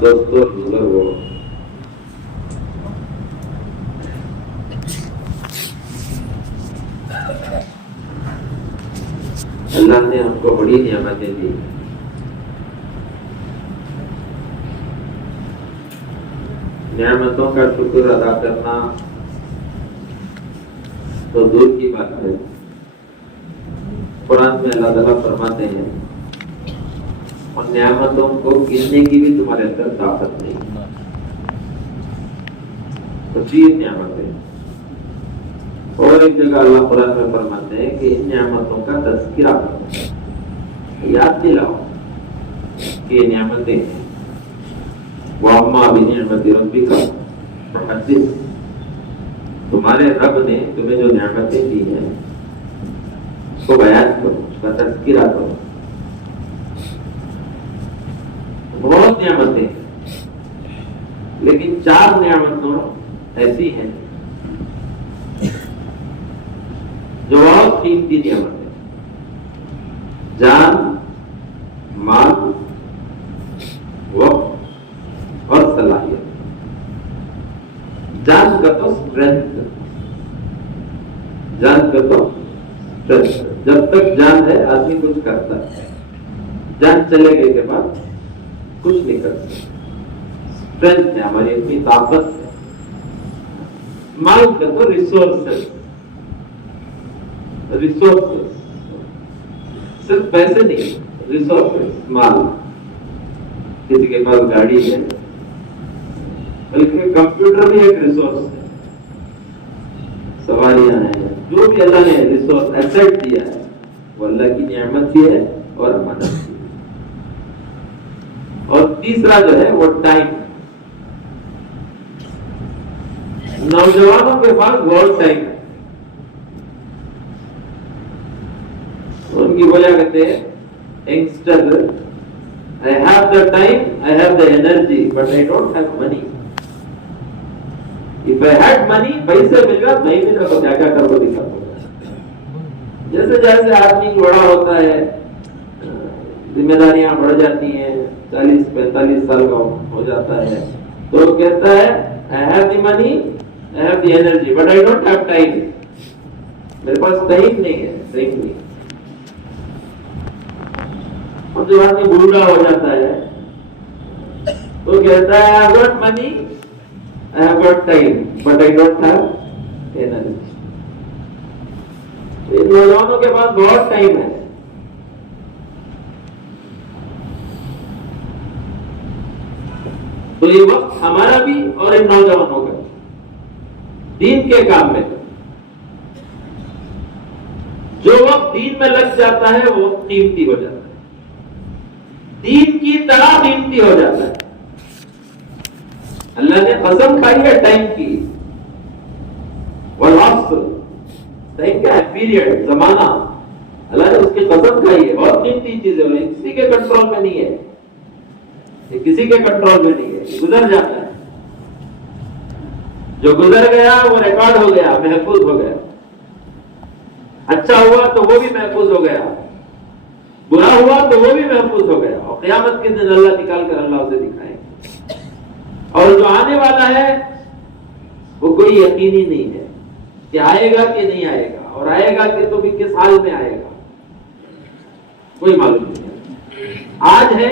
دوستوں بزرگوں، اللہ نے ہم کو بڑی نعمتیں دی. نعمتوں کا شکر ادا کرنا تو دور کی بات ہے. قرآن میں اللہ تعالیٰ فرماتے ہیں اور نعمتوں کو گننے کی بھی تمہارے اندر طاقت نہیں. کثیر نعمتیں. اور ایک جگہ اللہ قرآن میں فرماتے ہیں کہ ان نعمتوں کا تذکرہ کرو، یاد دلاؤ کہ یہ نعمتیں ہیں. وَأَمَّا بِنِعْمَةِ رَبِّكَ فَحَدِّثْ، تمہارے رب نے تمہیں جو نعمتیں دی ہیں اس کو بیان کرو، اس کا تذکرہ کرو. بہت نعمتیں ہیں، لیکن 4 نعمتوں ایسی ہیں جو بہت قیمتی نعمت ہے. جان، مال، وقت اور صلاحیت. جان کا تو اسٹرینتھ، جان کا تو اسٹرینتھ. جب تک جان ہے آدمی کچھ کرتا ہے، جان چلے گئے کے بعد کچھ نہیں کر سکتا. اسٹرینتھ ہے ہماری، اپنی طاقت ہے. مال کا تو ریسورسز، صرف پیسے نہیں، ریسورسز. مال، کسی کے پاس گاڑی ہے، بلکہ کمپیوٹر بھی ایک ریسورس ہے. سواریاں ہیں، جو بھی اللہ نے ریسورس ایسٹ دیا ہے وہ اللہ کی نعمت بھی ہے اور امانت بھی ہے. اور تیسرا جو ہے وہ ٹائم. نوجوانوں کے پاس بہت ٹائم ہے. ان کی بولا کہتے ہیں یگسٹر، I have the time, I have the energy, but I don't have money. If I had money, پیسے مل گا نہیں مل رہا تو کیا کیا کر کو دکھاتا. جیسے جیسے آدمی بڑا ہوتا ہے، ذمہ داریاں بڑھ جاتی ہیں، 40-45 سال کا ہو جاتا ہے، تو وہ کہتا ہے I have the money, I have the energy, but I don't have time. میرے پاس ٹائم نہیں ہے، ٹائم نہیں. اور جب آدمی بوڑھا ہو جاتا ہے تو کہتا ہے I have got money, I have got time, but I don't have energy. ان نوجوانوں کے پاس بہت ٹائم ہے. تو یہ وقت ہمارا بھی اور ان نوجوانوں کا دین کے کام میں. جو وقت دین میں لگ جاتا ہے وہ قیمتی ہو جاتا ہے، دین کی طرح قیمتی ہو جاتا ہے. اللہ نے قسم کھائی ہے ٹائم کی. والعصر، ٹائم کیا ہے؟ پیریڈ، زمانہ. اللہ نے اس کی قسم کھائی ہے. بہت قیمتی چیز ہے، کسی کے کنٹرول میں نہیں ہے، یہ کسی کے کنٹرول میں نہیں ہے. یہ گزر جاتا ہے. جو گزر گیا وہ ریکارڈ ہو گیا، محفوظ ہو گیا. اچھا ہوا تو وہ بھی محفوظ ہو گیا، برا ہوا تو وہ بھی محفوظ ہو گیا. اور قیامت کے دن اللہ نکال کر اللہ اسے دکھائے. اور جو آنے والا ہے وہ کوئی یقینی نہیں ہے کہ آئے گا کہ نہیں آئے گا، اور آئے گا کہ تو بھی کس حال میں آئے گا، کوئی معلوم نہیں. آج ہے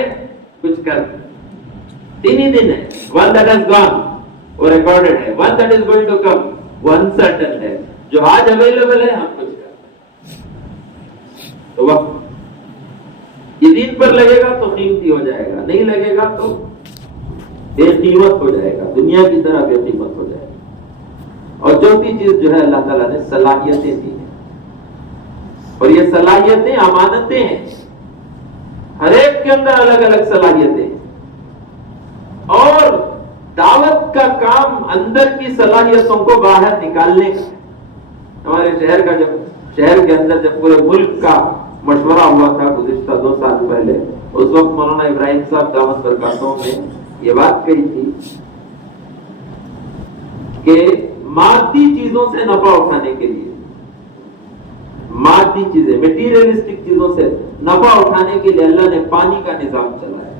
کچھ کر، 3 ہی دن ہے. one that has gone وہ ریکارڈڈ ہے، one that is going to come وہ uncertain ہے. جو آج اویلیبل ہے ہم کچھ کرتے ہیں. تو وقت یہ دین پر لگے گا تو قیمتی ہو جائے گا، نہیں لگے گا تو بے قیمت ہو جائے گا، دنیا کی طرح بے قیمت ہو جائے گا. اور چوتھی چیز جو ہے اللہ تعالیٰ نے صلاحیتیں دی ہیں، اور یہ صلاحیتیں امانتیں ہیں. ہر ایک کے اندر الگ الگ صلاحیتیں ہیں. اور دعوت کا کام اندر کی صلاحیتوں کو باہر نکالنے کا ہے. ہمارے شہر کے اندر جب پورے ملک کا مشورہ ہوا تھا گزشتہ 2 سال پہلے، اس وقت مولانا ابراہیم صاحب دعوت برکاتوں نے یہ بات کہی تھی کہ مادی چیزوں سے نفع اٹھانے کے لیے، مادی چیزیں، میٹیریلسٹک چیزوں سے نفع اٹھانے کے لیے اللہ نے پانی کا نظام چلایا.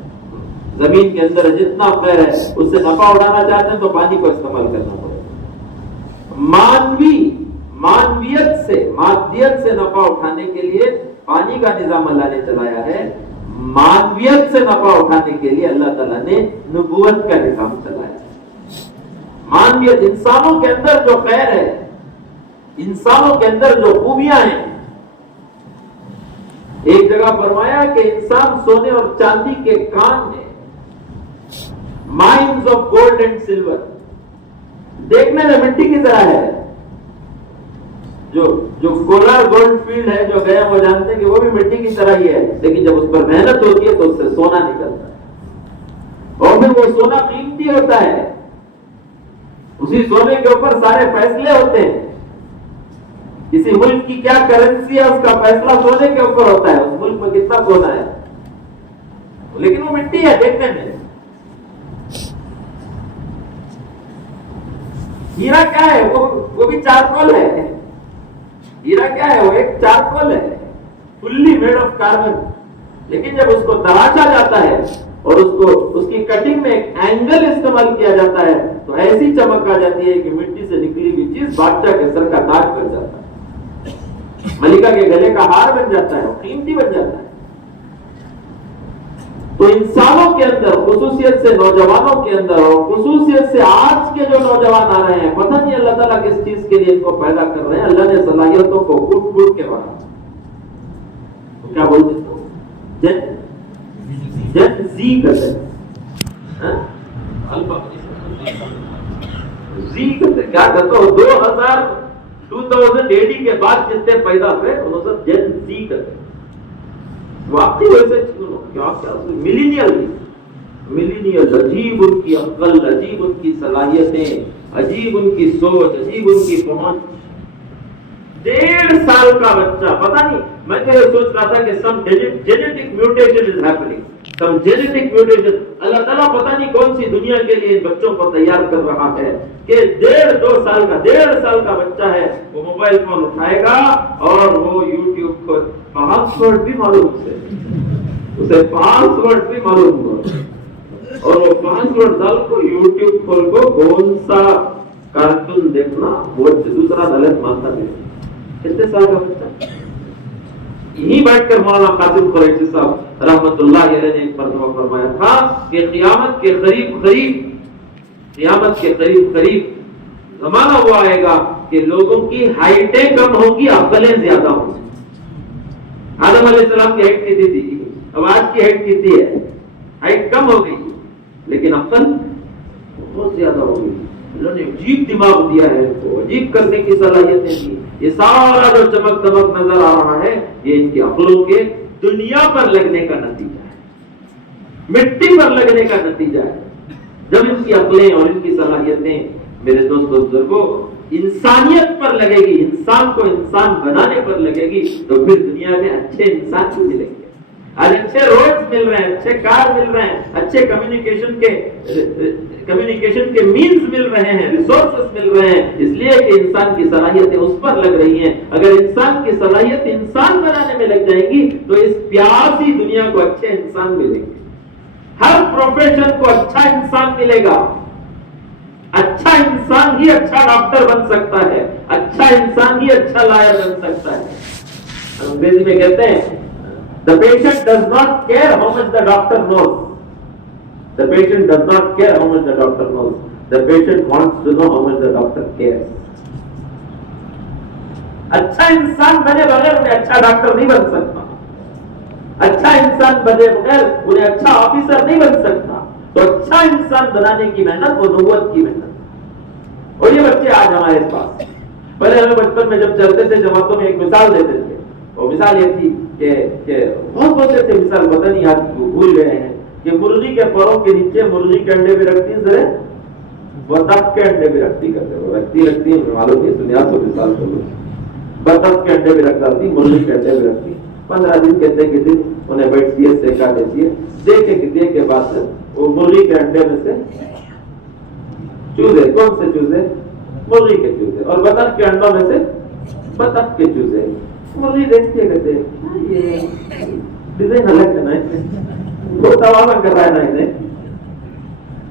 زمین کے اندر جتنا خیر ہے اس سے نفع اٹھانا چاہتے ہیں تو پانی کو استعمال کرنا پڑے گا. مادیت سے نفع اٹھانے کے لیے پانی کا نظام اللہ نے چلایا ہے. مانویت سے نفع اٹھانے کے لیے اللہ تعالیٰ نے نبوت کا نظام چلایا ہے. مانویت انسانوں کے اندر جو خیر ہے, انسانوں کے اندر جو خوبیاں ہیں. ایک جگہ فرمایا کہ انسان سونے اور چاندی کے کان میں mines of gold and silver, دیکھنے میں مٹی کی طرح ہے. جو کولر گولڈ فیلڈ ہے جو گئے وہ جانتے ہیں کہ وہ بھی مٹی کی طرح ہی ہے, لیکن جب اس پر محنت ہوتی ہے تو اس سے سونا نکلتا ہے, اور پھر وہ سونا قیمتی ہوتا ہے. اسی سونے کے اوپر سارے فیصلے ہوتے ہیں. کسی ملک کی کیا کرنسی ہے اس کا فیصلہ سونے کے اوپر ہوتا ہے, اس ملک میں کتنا سونا ہے, لیکن وہ مٹی ہے دیکھنے میں. ہیرا کیا ہے, وہ بھی چارکول ہے. ہیرا کیا ہے, وہ ایک چارکول ہے, فلی میڈ آف کاربن. لیکن جب اس کو تراشا جاتا ہے اور اس کی کٹنگ میں ایک اینگل استعمال کیا جاتا ہے تو ایسی چمک آ جاتی ہے کہ مٹی سے نکلی ہوئی چیز بادشاہ کے سر کا تاج بن جاتا ہے, ملکہ کے گلے کا ہار بن جاتا ہے, قیمتی بن جاتا ہے. تو انسانوں کے اندر, خصوصیت سے نوجوانوں کے اندر, اور خصوصیت سے آج کے جو نوجوان آ رہے ہیں, پتہ نہیں اللہ تعالیٰ کس چیز کے لیے ان کو پیدا کر رہے ہیں. اللہ نے صلاحیتوں کو گٹ گٹ کے بڑھا. کیا بولتے ہیں جن زی کرتے کیا کرتا ہو 2000 AD کے بعد جتنے پیدا ہوئے انہوں سب جن زی کرتے. واقعی ویسے ملینیل عجیب ان کی عقل, عجیب ان کی صلاحیتیں, عجیب ان کی سوچ, عجیب ان کی پہنچ. 1.5 سال کا بچہ, پتہ نہیں, میں تو یہ سوچ رہا تھا کہ some genetic mutation is happening, some genetic mutation. اللہ تعالیٰ پتہ نہیں کون سی دنیا کے لیے ان بچوں کو تیار کر رہا ہے کہ 1.5 سال کا بچہ ہے, وہ موبائل فون اٹھائے گا اور وہ یوٹیوب کو پاسورڈ بھی معلوم اسے پاسورڈ بھی معلوم ہوا, اور وہ پاسورڈ ڈال کو یوٹیوب کھول کو کون سا کارٹون دیکھنا وہ دوسرا دلت مانتا ہے. کتنے سال کا بچہ؟ یہی بیٹھ کر مولانا قاسم قریشی صاحب رحمت اللہ علیہ نے ایک مرتبہ فرمایا تھا کہ قیامت کے قریب زمانہ وہ آئے گا کہ لوگوں کی ہائٹیں کم ہوں گی, عقلیں زیادہ ہوں گی. آدم علیہ السلام کی ہائٹ کتنی تھی, اب آج کی ہائٹ کتنی ہے؟ ہائٹ کم ہو گئی لیکن عقل بہت زیادہ ہو گئی. اللہ نے عجیب دماغ دیا ہے, تو عجیب کرنے کی صلاحیتیں دی. یہ سارا جو چمک دمک نظر آ رہا ہے یہ ان کی عقلوں کے دنیا پر لگنے کا نتیجہ ہے, مٹی پر لگنے کا نتیجہ ہے. جب ان کی عقلیں اور ان کی صلاحیتیں میرے دوستوں بزرگوں انسانیت پر لگے گی, انسان کو انسان بنانے پر لگے گی, تو پھر دنیا میں اچھے انسان بھی ملیں گے. آج اچھے روڈز مل رہے ہیں, اچھے کار مل رہے ہیں, اچھے کمیونیکیشن کے مینز مل رہے ہیں, ریسورسز مل رہے ہیں, اس لیے کہ انسان کی صلاحیتیں اس پر لگ رہی ہیں. اگر انسان کی صلاحیت انسان بنانے میں لگ جائے گی تو اس پیاسی دنیا کو اچھے انسان ملیں گے. ہر پروفیشن کو اچھا انسان ملے گا. اچھا انسان ہی اچھا ڈاکٹر بن سکتا ہے, اچھا انسان ہی اچھا لائر بن سکتا ہے. انگریزی میں کہتے ہیں the patient does not care how much the doctor knows. The patient does not care how much the doctor knows. The patient wants to know how much the doctor cares. اچھا انسان بنے بغیر انہیں اچھا ڈاکٹر نہیں بن سکتا. اچھا انسان بنے بغیر انہیں اچھا آفیسر نہیں بن سکتا. تو اچھا انسان بنانے کی محنت وہ نبوت کی محنت. اور یہ بچے آج ہمارے پاس, پہلے ہمیں بچپن میں جب چلتے تھے جماعتوں میں ایک مثال دیتے تھے, وہ مثال یہ تھی کہ بہت بولتے تھے مثال, پتہ نہیں آج بھول گئے ہیں, کہ مرغی کے پروں کے نیچے مرغی کے انڈے بھی رکھتی ہے, بطخ کے انڈے بھی رکھتی رکھتی معلوم نہیں سنیا تو مثال کرو. بطخ کے انڈے بھی رکھ ڈالتی, مرغی کے انڈے بھی رکھتی. 15 دن کہتے کہ دن انہیں بیٹھتی ہے, سیکا دیتی ہے, دیکھے کے بعد وہ مرغی کے انڈے میں سے چوزے, کون سے چوزے؟ مرغی کے چوزے, اور بطخ کے انڈوں میں سے بطخ کے چوزے. مرغی دیکھتے یہ ڈیزائن الگ ہے نا, وہ تباہ کر رہا ہے نا انہیں,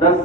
10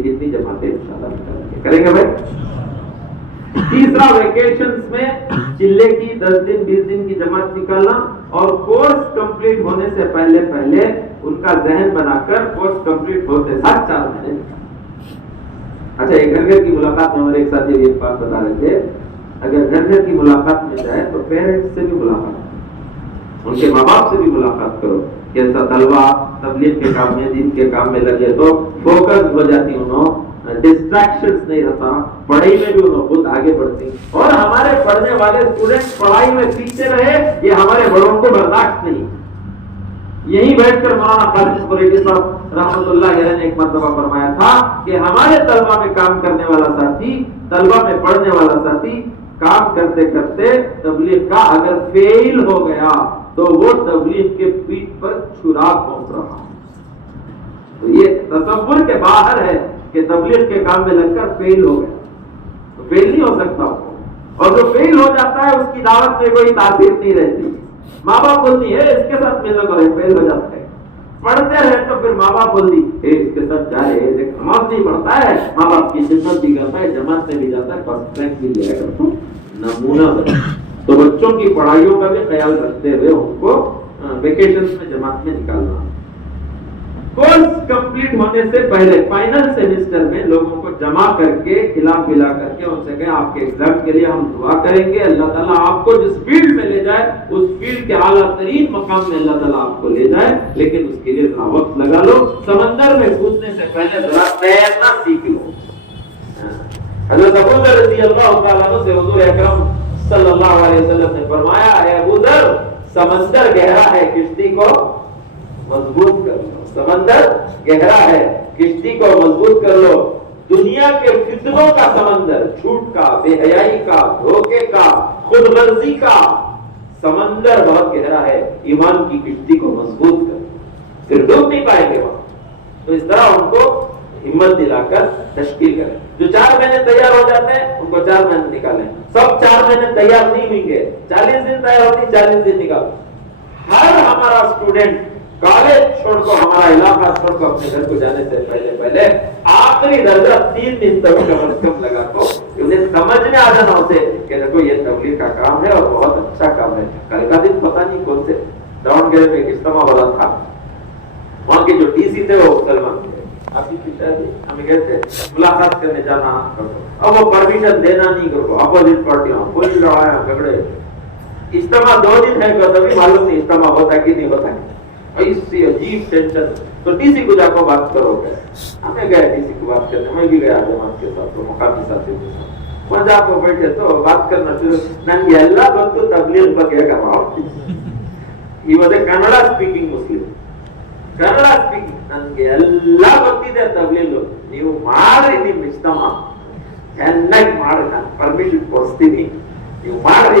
یہ کتنی جماعتیں انشاءاللہ نکالیں گے. کریں گے بھائی. تیسرا ویکیشنز میں چلے کی 10 دن 20 دن کی جماعت نکالنا اور کورس کمپلیٹ ہونے سے پہلے ان کا ذہن بنا کر کورس کمپلیٹ ہوتے ساتھ 4 مہینے. اچھا یہ گھر کی ملاقات میں ہمارے ایک ساتھی یہ بات بتا رہے تھے, اگر گھر کی ملاقات میں جائے تو پیرنٹس سے بھی ملاقات, ان کے ماں باپ سے بھی ملاقات کرو. جیسا طلبہ تبلیغ کے کام میں دین کے کام میں لگے تو فوکس ہو جاتی, انہوں ڈسٹریکشنز نہیں رہتا, پڑھائی میں بھی انہوں خود آگے بڑھتی. اور ہمارے پڑھنے والے اسٹوڈنٹ پڑھائی میں پیچھے رہے یہ ہمارے بڑوں کو برداشت نہیں. یہی بیٹھ کر مولانا خالد قریشی صاحب رحمۃ اللہ علیہ نے ایک مرتبہ فرمایا تھا کہ ہمارے طلبہ میں کام کرنے والا ساتھی, طلبہ میں پڑھنے والا ساتھی کام کرتے کرتے تبلیغ کا اگر فیل ہو گیا تو وہ تبلیغ کے پیٹھ پر چھرا پہنچ رہا. تو یہ تصور کے باہر ہے کہ تبلیغ کے کام میں لگ کر فیل ہو گیا, تو فیل نہیں ہو سکتا. اور جو فیل ہو جاتا ہے اس کی دعوت میں کوئی تاثیر نہیں رہتی. ماں باپ بولتی ہے اس کے ساتھ ملنا کرے, فیل ہو جاتا ہے. پڑھتے رہے تو پھر ماں باپ بولتی ہے اس کے ساتھ جا رہے, نماز نہیں پڑھتا ہے, ماں باپ کی خدمت بھی کرتا ہے, جماعت میں بھی جاتا ہے, فرسٹ رینک بھی لیا کر تو نمونہ بنے. تو بچوں کی پڑھائیوں کا بھی خیال رکھتے ہوئے ان کو ویکیشنز میں جماعت میں نکالنا. کورس کمپلیٹ ہونے سے پہلے فائنل سیمسٹر میں لوگوں کو جمع کر کے کھلا پلا کر کے ان سے کہیں آپ کے ایگزام کے لیے ہم دعا کریں گے, اللہ تعالیٰ آپ کو جس فیلڈ میں لے جائے اس فیلڈ کے اعلیٰ ترین مقام میں اللہ تعالیٰ آپ کو لے جائے, لیکن اس کے لیے ذرا وقت لگا لو. سمندر میں کودنے سے پہلے ذرا تیرنا سیکھ لو. حضرت ابو ذر رضی اللہ تعالیٰ عنہ سے حضور اکرم صلی اللہ علیہ وسلم نے فرمایا, اے ابو ذر سمندر گہرا ہے, کشتی کو مضبوط کر لو. سمندر گہرا ہے, کشتی کو مضبوط کر لو. دنیا کے فتنوں کا سمندر, جھوٹ کا, بے حیائی کا, دھوکے کا, خود غرضی کا سمندر بہت گہرا ہے. ایمان کی کشتی کو مضبوط کر, پھر ڈوب نہیں پائیں گے وہاں. تو اس طرح ان کو ہمت دلا کر تشکیل کریں. جو 4 مہینے تیار ہو جاتے ہیں ان کو 4 مہینے نکالیں. سب 4 مہینے تیار نہیں ہوئیں گے, 40 دن تیار ہوتی, 40 دن نکالو. ہر ہمارا اسٹوڈنٹ کالج چھوڑ کو, ہمارا علاقہ چھوڑ کو اپنے گھر کو جانے سے پہلے آخری درجہ 3 دن تک کم از کم لگا کو انہیں سمجھ میں آ جانا ہوتے کہ دیکھو یہ تبلیغ کا کام ہے اور بہت اچھا کام ہے. کل کا دن پتہ نہیں کون سے ڈاؤن گیئر میں ایک اجتماع ہو رہا تھا, وہاں کے جو ڈی سی تھے وہ مسلمان تھے. آپ کی ہمیں کہتے ملاقات کرنے جانا, اب وہ پرمیشن دینا نہیں کرو, اپوزٹ پارٹیاں کوئی لڑایا جھگڑے. اجتماع 2 دن ہے تو تبھی معلوم نہیں اجتماع ہوتا کہ نہیں ہوتا ہے. ایسی عجیب ٹینشن. تو ڈی سی کو جا کو بات کرو گے, ہمیں گئے ڈی سی کو بات کرنے, میں بھی گیا جماعت کے ساتھ, تو مقامی ساتھیوں کے ساتھ وہاں جا کو بیٹھے تو بات کرنا شروع. ننگی اللہ بتو تبلیغ پر کیا کر رہا ہوں. He was a Kannada speaking Muslim. Kannada speaking. ನನ್ಗೆ ಎಲ್ಲ ಗೊತ್ತಿದೆ ತಬ್ಲೀಗು, ನೀವು ಮಾಡ್ರಿ ನಿಮ್ ಇಷ್ಟಮ, ಚೆನ್ನಾಗಿ ಮಾಡಿ, ನಾನು ಪರ್ಮಿಷನ್ ಕೊಡಿಸ್ತೀನಿ, ನೀವು ಮಾಡ್ರಿ.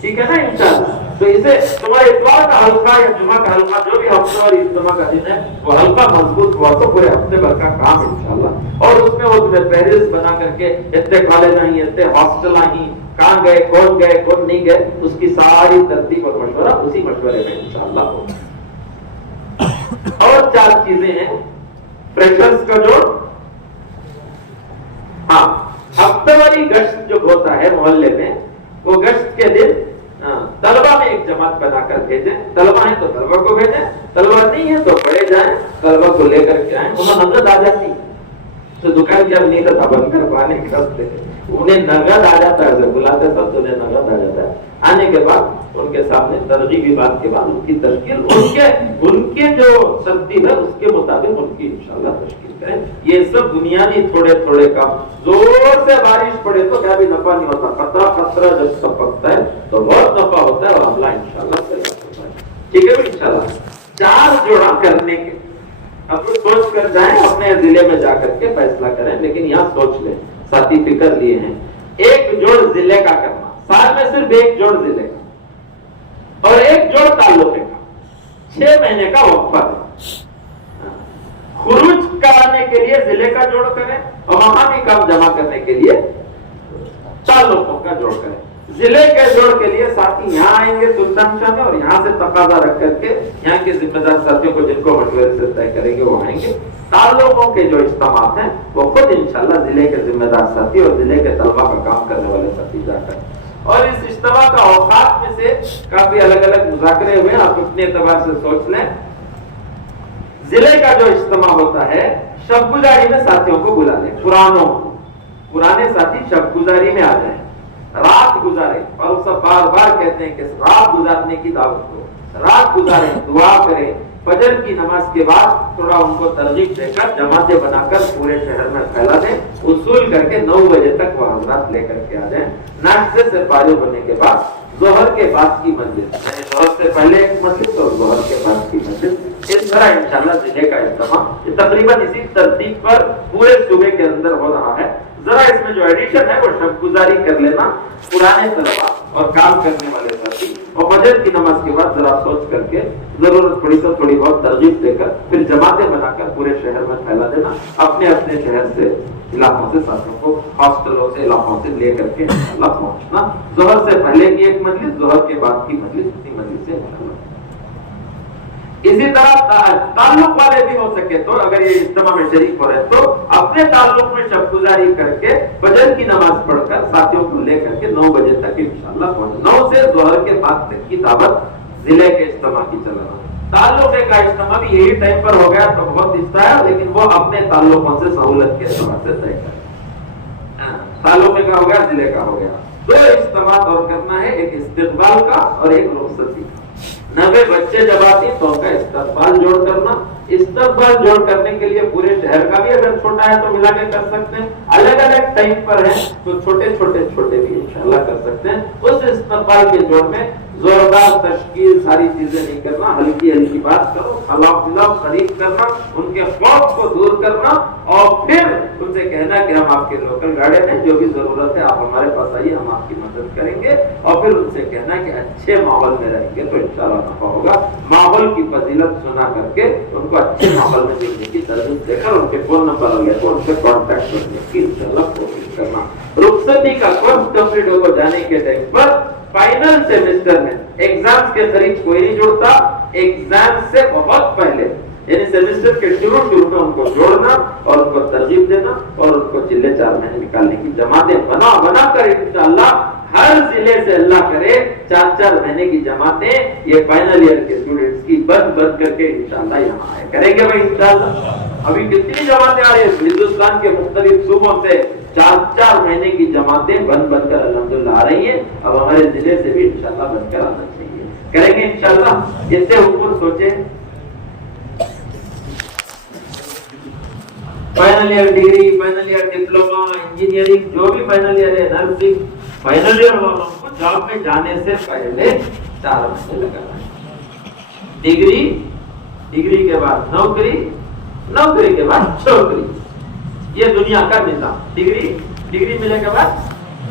ٹھیک ہے نا انشاءاللہ. تو اسے تمہارے اتوار کا حلقہ یا جمعہ کا حلقہ جو بھی ہفتہ اور اجتماع کا دن ہے وہ حلقہ مضبوط ہوا تو پورے ہفتے بھر کا کام انشاءاللہ. اور اس میں وہ تمہیں فہرست بنا کر کے اتنے کالج آئیں اتنے ہاسٹل آئیں کہاں گئے کون نہیں گئے اس کی ساری ترتیب اور مشورہ اسی مشورے میں انشاءاللہ ہوگا. اور 4 چیزیں ہیں. فریشرز کا جوڑ, ہاں ہفتہ واری گشت جو ہوتا ہے محلے میں وہ گشت کے دن طلبہ میں ایک جماعت بنا کر بھیجیں. طلبہ ہیں تو طلبہ کو بھیجیں, طلبہ نہیں ہے تو پڑھے جائیں, طلبہ کو لے کر کے آئیں. انہیں نقد آ جاتی تو دکان جب نہیں تھا بند کروانے کرتے انہیں نقد آ جاتا ہے, بلاتے سب تو انہیں نقد آ جاتا ہے. آنے کے بعد ان کے سامنے ترغیبی بات کے بعد ان کی تشکیل ان کے جو ترتیب ہے اس کے مطابق ان کی انشاءاللہ تشکیل کریں. یہ سب بنیادی تھوڑے کام. زور سے بارش پڑے تو کیا بھی نفع نہیں ہوتا, خطرہ جب تک پکتا ہے تو بہت نفع ہوتا ہے اور عملہ انشاءاللہ صحیح ہوتا ہے. ٹھیک ہے انشاءاللہ. 4 جوڑا کرنے کے اب سوچ کر جائیں, اپنے ضلع میں جا کر کے فیصلہ کریں, لیکن یہاں سوچ لیں, ساتھی فکر لیے ہیں. 1 جوڑ ضلع کا کرنا, سال میں صرف 1 جوڑ ضلع کا اور 1 جوڑ تعلقے کا. 6 مہینے کا وقفہ ہے. خروج کرانے کے لیے ضلع کا جوڑ کریں اور مقامی کام جمع کرنے کے لیے تعلقوں کا جوڑ کریں. ضلع کے جوڑ کے لیے ساتھی یہاں آئیں گے سلطان شاہ میں اور یہاں سے تقاضا رکھ کر کے یہاں کے ذمہ دار ساتھیوں کو جن کو مشورے سے طے کریں گے وہ آئیں گے. تعلقوں کے جو اجتماعات ہیں وہ خود انشاءاللہ ضلع کے ذمہ دار ساتھی اور ضلع کے طلبہ کا کام کرنے والے ساتھی جا کر. اور اس اجتماع کا اوقات میں سے کافی الگ الگ مذاکرے ہوئے, آپ اپنے اعتبار سے سوچ لیں. ضلع کا جو اجتماع ہوتا ہے شب گزاری میں ساتھیوں کو بلا لیں, پرانے ساتھی شب گزاری میں آ جائیں, رات گزارے. اور وہ سب بار بار کہتے ہیں کہ رات گزارنے کی دعوت دو, رات گزاریں, دعا کریں. فجر کی نماز کے بعد تھوڑا ان کو ترغیب دے کر جماعتیں بنا کر پورے شہر میں پھیلا دیں. اصول کر کے 9 بجے تک وہ حضرات لے کر کے آ جائیں. ناشتے سے فارغ ہونے کے بعد ظہر کے بعد کی مجلس, یعنی ظہر سے پہلے ایک مجلس اور ظہر کے بعد کی مجلس, اس طرح انشاءاللہ ضلع کا اجتماع یہ تقریباً اسی ترتیب پر پورے صوبے کے اندر ہو رہا ہے. ذرا اس میں جو ایڈیشن ہے وہ شب گزاری کر لینا, پرانے طلبہ اور کام کرنے والے ساتھی, اور فجر کی نماز کے بعد ذرا سوچ کر کے ضرورت پڑی تو تھوڑی بہت ترغیب دے کر پھر جماعتیں بنا کر پورے شہر میں پھیلا دینا. اپنے شہر سے علاقوں سے ساتھیوں کو ہاسٹلوں سے علاقوں سے لے کر کے انشاءاللہ پہنچنا. ظہر سے پہلے کی ایک مجلس, ظہر کے بعد کی مجلس, اسی مجلس سے انشاءاللہ. اسی طرح تعلق والے بھی ہو سکے تو اگر یہ اجتماع میں شریک ہو رہے تو اپنے تعلق میں شب گزاری کر کے فجر کی نماز پڑھ کر ساتھیوں کو لے کر کے 9 بجے تک انشاءاللہ پہنچے. 9 سے ظہر کے بعد تک کی دعوت ضلع کے اجتماع کی چلانا. تعلق کا اجتماع بھی یہی ٹائم پر ہو گیا تو بہت اچھا ہے, لیکن وہ اپنے تعلقوں سے سہولت کے اعتبار سے طے کریں. تعلق کا ہو گیا, ضلع کا ہو گیا. 2 اجتماع اور کرنا ہے, ایک استقبال کا اور ایک رخصتی کا. 90 بچے جب آتی تو ان کا استقبال جوڑ کرنا. استقبال جوڑ کرنے کے لیے پورے شہر کا بھی اگر چھوٹا ہے تو ملا کے کر سکتے ہیں, الگ الگ ٹائم پر ہے تو چھوٹے بھی انشاءاللہ کر سکتے ہیں. اس استقبال کے جوڑ میں زوردار تشکیل ساری چیزیں نہیں کرنا, ہلکی بات کرو, خلاف خرید کرنا, ان کے خوف کو دور کرنا اور پھر ان سے کہنا کہ ہم آپ کے لوکل گاڑی میں جو بھی ضرورت ہے آپ ہمارے پاس آئیے, ہم آپ کی مدد کریں گے. اور پھر ان سے کہنا کہ اچھے ماحول میں رہیں گے تو انشاءاللہ نفع ہوگا. ماحول کی فضیلت سنا کر کے ان کو اچھے ماحول میں دیکھنے کی ترغیب دے کر ان کے فون نمبر لے کر ان سے کانٹیکٹ کرنے کی انشاءاللہ کوشش کرنا. رخصتی کا کورس کمپلیٹ ہو جانے کے ٹائم پر فائنل سیمسٹر میں ایگزامز کے قریب کوئی نہیں جوڑتا, ایگزام سے بہت پہلے یعنی سیمسٹر کے شروع میں ان کو جوڑنا اور ان کو ترغیب دینا اور ان کو چلے 4 مہینے نکالنے کی جماعتیں بنا کر انشاءاللہ ہر ضلع سے اللہ کرے 4 مہینے کی جماعتیں یہ فائنل ایئر کے اسٹوڈنٹس کی بند کر کے انشاءاللہ یہاں آئے کریں گے بھائی انشاءاللہ. ابھی کتنی جماعتیں آ رہی ہیں ہندوستان کے مختلف صوبوں سے, 4 مہینے کی جماعتیں بند کر الحمدللہ آ رہی ہیں. اب ہمارے ضلع سے بھی انشاءاللہ بند کر آنا چاہیے, کریں گے انشاءاللہ. اس سے اوپر سوچیں final year degree, final year diploma, engineering, جو بھی فائنل ایئر ہے, نرسنگ, فائنل ایئر والوں کو جاب میں جانے سے پہلے 4 مہینے لگانا ہے. ڈگری کے بعد نوکری کے بعد چھوکری, یہ دنیا کا نظام. ڈگری ملے کے بعد